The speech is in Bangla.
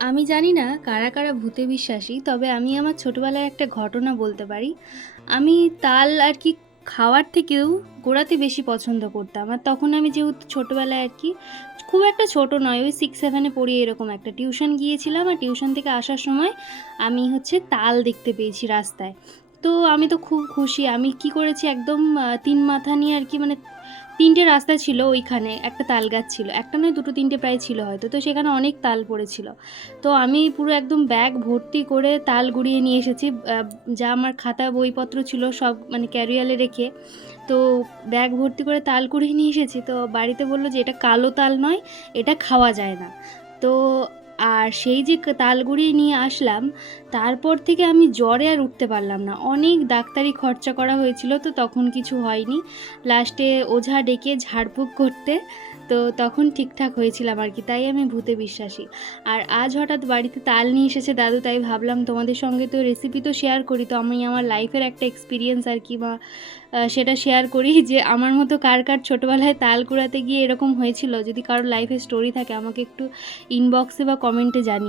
আমি জানি না কারা, কারা ভূতে বিশ্বাসী। তবে আমি আমার ছোটবেলার একটা ঘটনা বলতে পারি। আমি তাল আর কি খাওয়ার থেকেও গোড়াতে বেশি পছন্দ করতাম। আর তখন আমি যেহেতু ছোটবেলায় আর কি খুব একটা ছোট নয়, ওই 6-7 এ পড়ি এরকম একটা টিউশন গিয়েছিলাম। আর টিউশন থেকে আসার সময় আমি হচ্ছে তাল দেখতে পেয়েছি রাস্তায়। তো আমি তো খুব খুশি। আমি কি করেছি একদম ৩ মাথা নিয়ে আর কি মানে ৩ টে রাস্তা ছিল ওইখানে, একটা তাল গাছ ছিল। একটা নয় ২ টো ৩ টে প্রায় ছিল হয়তো। তো সেখানে অনেক তাল পড়েছিল। তো আমি পুরো একদম ব্যাগ ভর্তি করে তাল কুড়িয়ে নিয়ে এসেছি। যা আমার খাতা বইপত্র ছিল সব মানে ক্যারিয়ালে রেখে, তো ব্যাগ ভর্তি করে তাল কুড়িয়ে নিয়ে এসেছি। তো বাড়িতে বলল যে এটা কালো তাল নয়, এটা খাওয়া যায় না। তো আর সেই যে তাল কুড়িয়ে নিয়ে আসলাম, তারপর থেকে আমি জ্বরে আর উঠতে পারলাম না। অনেক ডাক্তারি খরচা করা হয়েছিল, তো তখন কিছু হয়নি। লাস্টে ওঝা ডেকে ঝাড়ফুঁক করতে, তো তখন ঠিকঠাক হয়েছিলাম আর কি। তাই আমি ভূতে বিশ্বাসী। আর আজ হঠাৎ বাড়িতে তাল নিয়ে এসেছে দাদু, তাই ভাবলাম তোমাদের সঙ্গে তো রেসিপি তো শেয়ার করি, তো আমি আমার লাইফের একটা এক্সপিরিয়েন্স আর কি বা সেটা শেয়ার করি যে আমার মতো কার কার ছোটোবেলায় তাল কুড়াতে গিয়ে এরকম হয়েছিল। যদি কারোর লাইফে স্টোরি থাকে আমাকে একটু ইনবক্সে বা কমেন্টে জানিও।